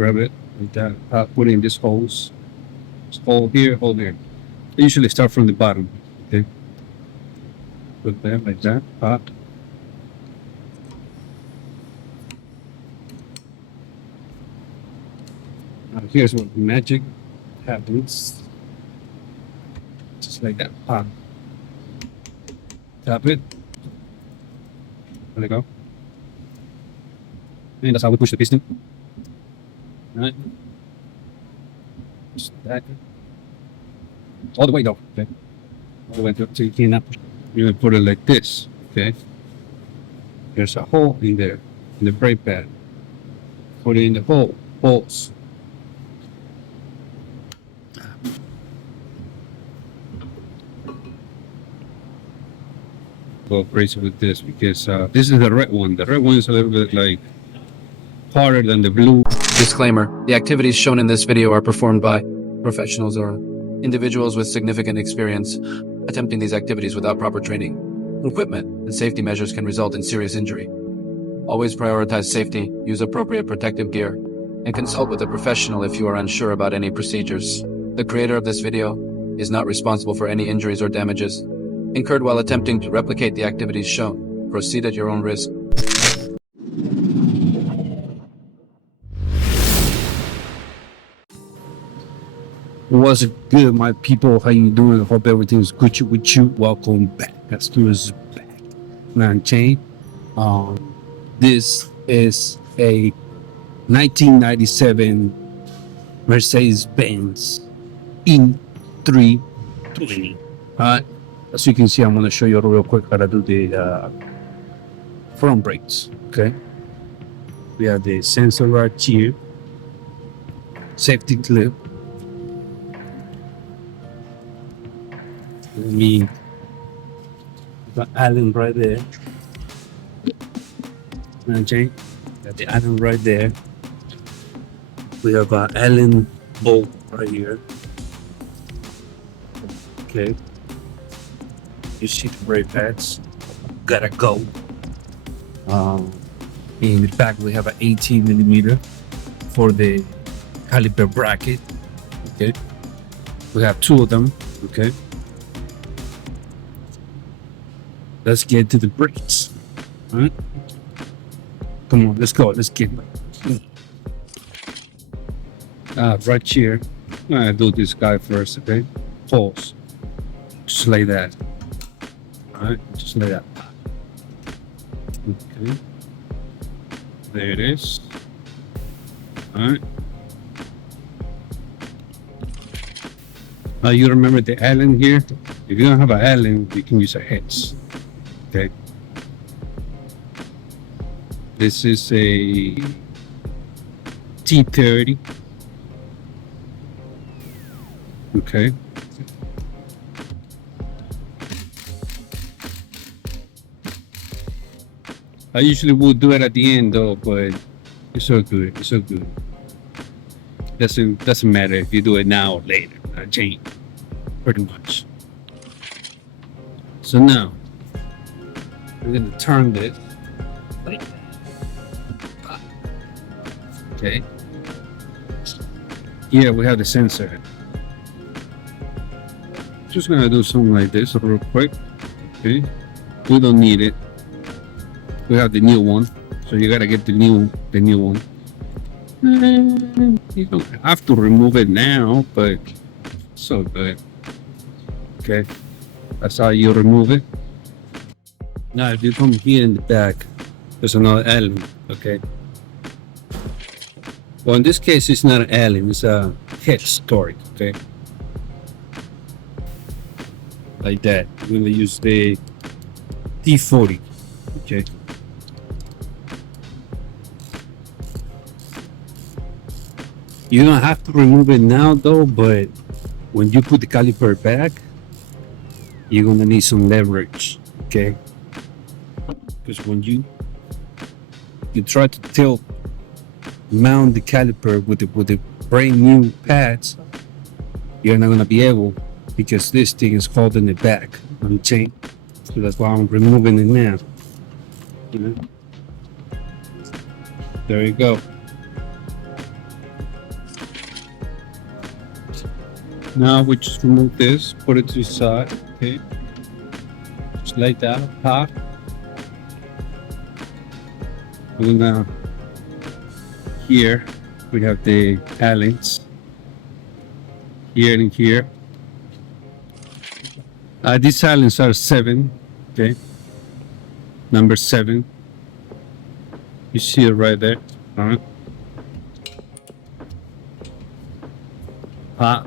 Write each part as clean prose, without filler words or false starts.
grab it like that, put in this holes, hole here, hole there. I usually start from the bottom, okay? Put that like that, pop. Now here's what magic happens. Just like that, pop. Tap it. There we go. And that's how we push the piston. Alright. Just that. All the way though, okay? All the way to, so you cannot push. You're gonna put it like this, okay? There's a hole in there, in the brake pad. Put it in the holes. Go crazy with this because this is the red one. The red one is a little bit like harder than the blue. Disclaimer: the activities shown in this video are performed by professionals or individuals with significant experience. Attempting these activities without proper training, equipment, and safety measures can result in serious injury. Always prioritize safety, use appropriate protective gear, and consult with a professional if you are unsure about any procedures. The creator of this video is not responsible for any injuries or damages incurred while attempting to replicate the activities shown. Proceed at your own risk. What's good, my people? How you doing? Hope everything's good with you. Welcome back. That's back. Man, chain. This is a 1997 Mercedes Benz E320. Alright. As you can see, I'm gonna show you real quick how to do the front brakes. Okay. We have the sensor right here. Safety clip. Got Allen right there. Okay, got the Allen right there. We have an Allen bolt right here. Okay, you see the brake pads. Gotta go. In the back we have an 18 millimeter for the caliper bracket. Okay, we have two of them. Okay. Let's get to the brakes. All right. Come on, let's go. Let's get right here. I'm gonna do this guy first, okay? Pulse. Just like that. Alright, just like that. Okay. There it is. Alright. Now you remember the Allen here? If you don't have an Allen, you can use a hex. Okay. This is a T30. Okay. I usually would do it at the end though, but it's so good. It's so good. Doesn't matter if you do it now or later. Change. Pretty much. So now I'm gonna turn this. Okay. Here we have the sensor. Just gonna do something like this real quick. Okay. We don't need it. We have the new one, so you gotta get the new one. You don't have to remove it now, but so good. Okay. That's how you remove it. Now, if you come here in the back, there's another element, okay? Well, in this case, it's not an element, it's a hex torque, okay? Like that. I'm going to use the T40, okay? You don't have to remove it now, though, but when you put the caliper back, you're going to need some leverage, okay? Because when you try to mount the caliper with the brand new pads, you're not gonna be able, because this thing is holding it back on the chain. So that's why I'm removing it now. You know? There you go. Now we just remove this, put it to the side, okay? Just like that, pop. And now here we have the Allen's. Here and here. These Allen's are 7, okay? Number 7. You see it right there. Alright. Pop.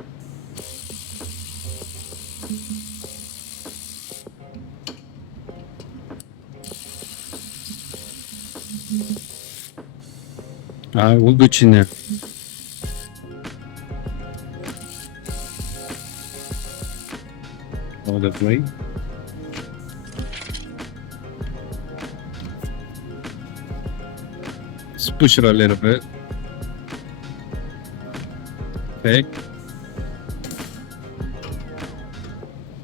Alright, we'll get you in there. All the way. Let's push it a little bit. Okay.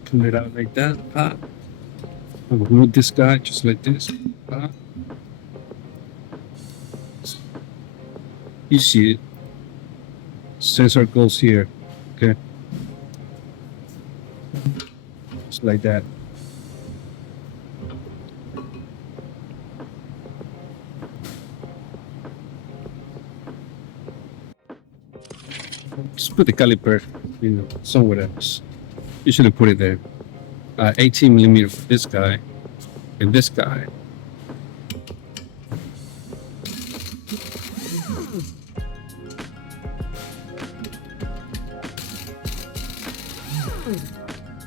Pull it out like that. Pop. I'll remove this guy just like this. Pop. You see it. Sensor goes here. Okay. Just like that. Just put the caliper, somewhere else. You shouldn't put it there. 18 millimeter for this guy and this guy.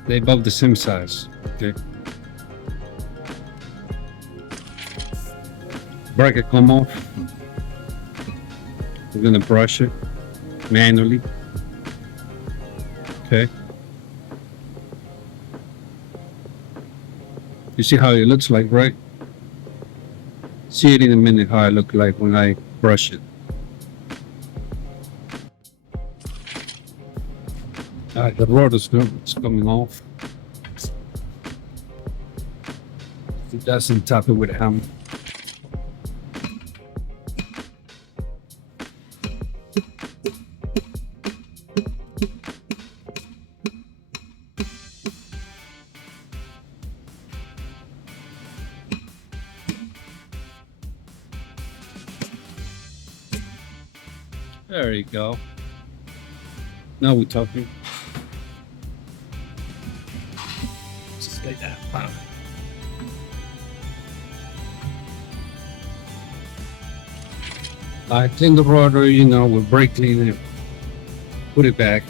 They're about the same size. Okay. Bracket come off. We're gonna brush it manually. Okay. You see how it looks like, right? See it in a minute how I look like when I brush it. The rod is coming off. It doesn't tap it with a hammer. There you go. Now we're talking. Just like that. Wow. I clean the rotor, with brake cleaner. Put it back.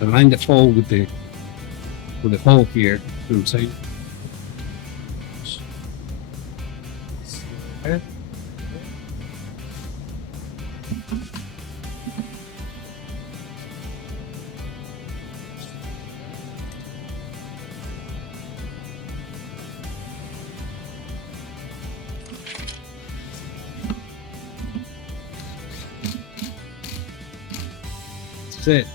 Align the hole with the hole here. See what I'm saying? Okay. It.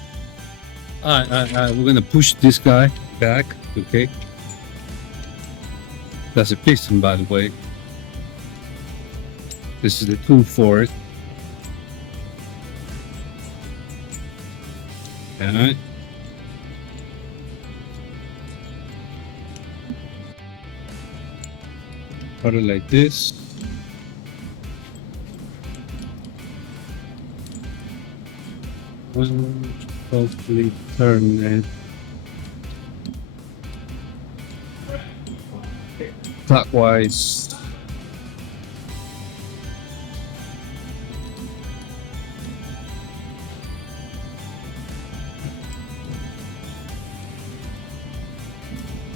We're gonna push this guy back, okay? That's a piston, by the way. This is the tool for it. Alright. Put it like this. Hopefully turn it clockwise.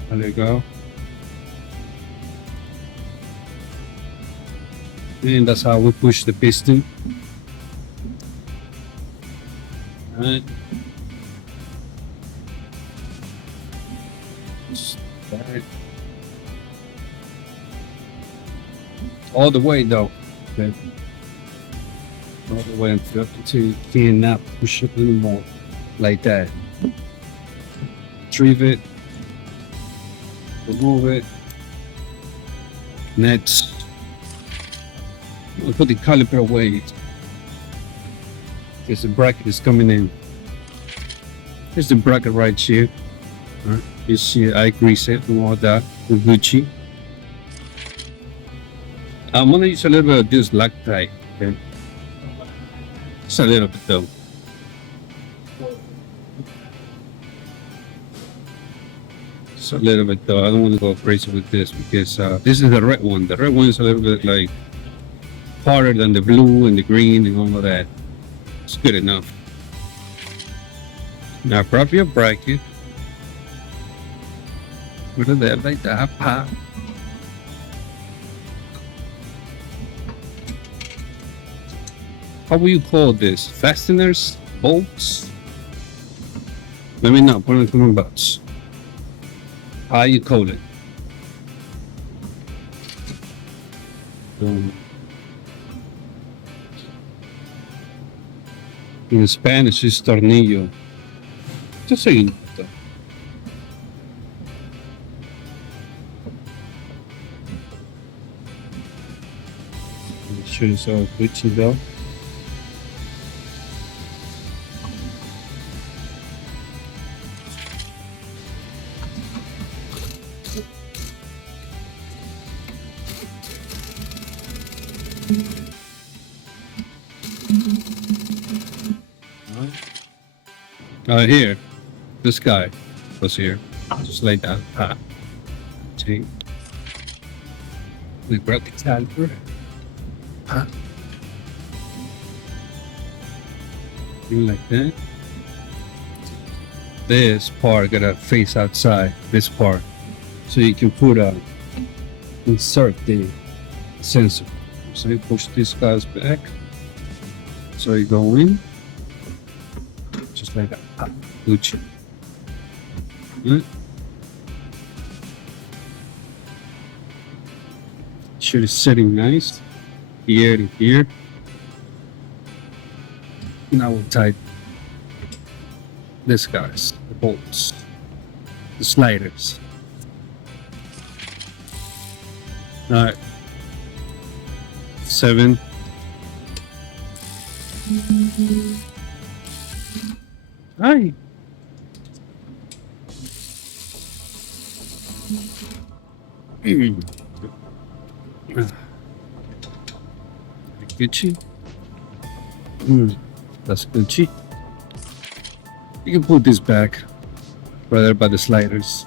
There you go. And that's how we push the piston. Right. All the way though. Okay. All the way until you cannot push it anymore. Like that. Retrieve it. Remove it. Next. We'll put the caliper away. Because the bracket is coming in. Here's the bracket right here. Alright, you see I grease it and all that with Gucci. I'm gonna use a little bit of this Loctite, okay? Just a little bit though. Just a little bit though. I don't want to go crazy with this because this is the red one. The red one is a little bit like harder than the blue and the green and all of that. It's good enough. Now grab your bracket. Put it there like that. Pop. How will you call this? Fasteners? Bolts? Let me know. Put it in the comment box. How you call it? In Spanish, it's tornillo. Just saying. Make sure it's all Gucci though. Here, this guy was here, just like that. See, we broke the caliper. Do like that. This part gotta face outside. This part, so you can put insert the sensor. So you push these guys back. So you go in. Just like that. Gucci. Should is sitting nice. Here to here. Now we'll tighten this guys, the bolts, the sliders. Alright. 7. Hi. Gucci. That's Gucci. You can put this back right there by the sliders.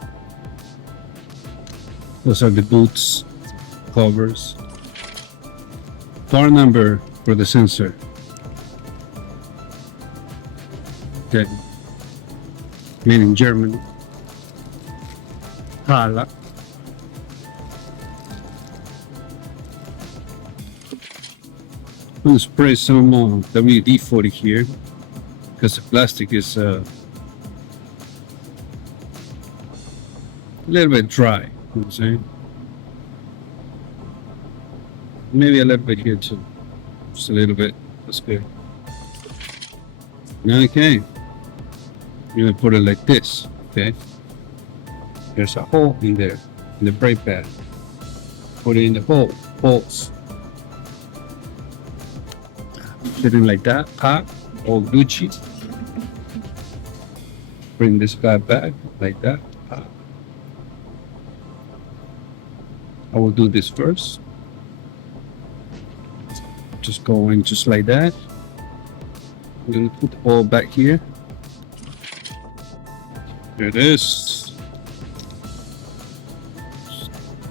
Those are the boots, covers. Part number for the sensor. Okay. Made in Germany. Hala. I'm gonna spray some WD-40 here because the plastic is a little bit dry. You know what I'm saying? Maybe a little bit here too. Just a little bit. That's good. Okay. You're gonna put it like this. Okay. There's a hole in there in the brake pad. Put it in the hole. Bolts. Sitting like that, pop, all Gucci. Bring this guy back like that, pop. I will do this first. Just go in just like that. I'm gonna put the ball back here. There it is.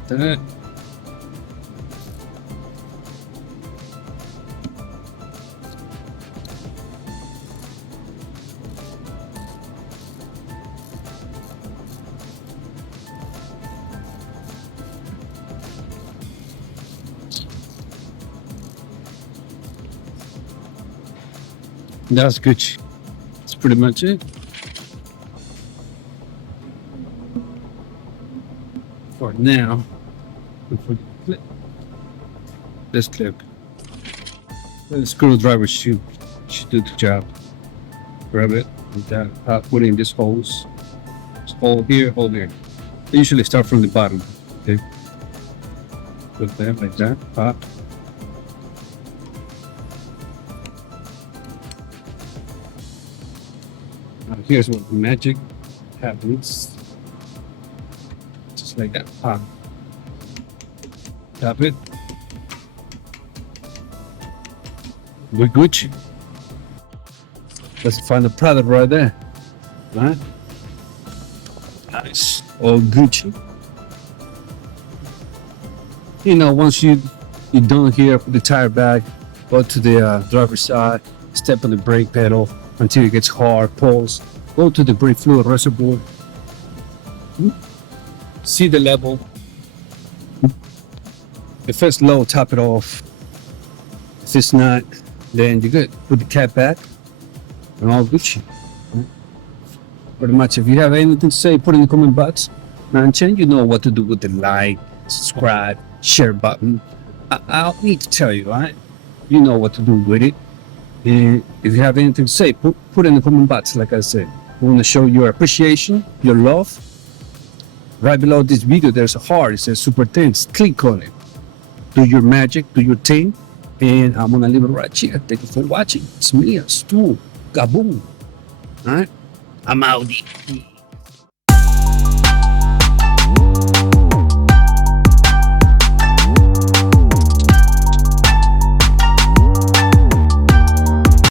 That. That's good. That's pretty much it. For now, for the clip. This clip. The screwdriver should do the job. Grab it and then put in this holes. This hole here, hole here. I usually start from the bottom. Okay. Put that like that. Pop. Now here's what the magic happens. Just like that. Tap it. We're Gucci. That's the final product right there. Right? Nice. All Gucci. You know, once you're done here, put the tire back, go to the driver's side, step on the brake pedal until it gets hard, pulse, go to the brake fluid reservoir, see the level. If it's low, top it off. If it's not, then you're good. Put the cap back and all Gucci. Pretty much. If you have anything to say, put in the comment box. Manchen, you know what to do with the like, subscribe, share button. I don't need to tell you, right? You know what to do with it. And if you have anything to say, put in the comment box, like I said. We want to show your appreciation, your love. Right below this video, there's a heart. It says Super Tense. Click on it. Do your magic, do your thing. And I'm going to leave it right here. Thank you for watching. It's me, Stu. Kaboom. All right? I'm out.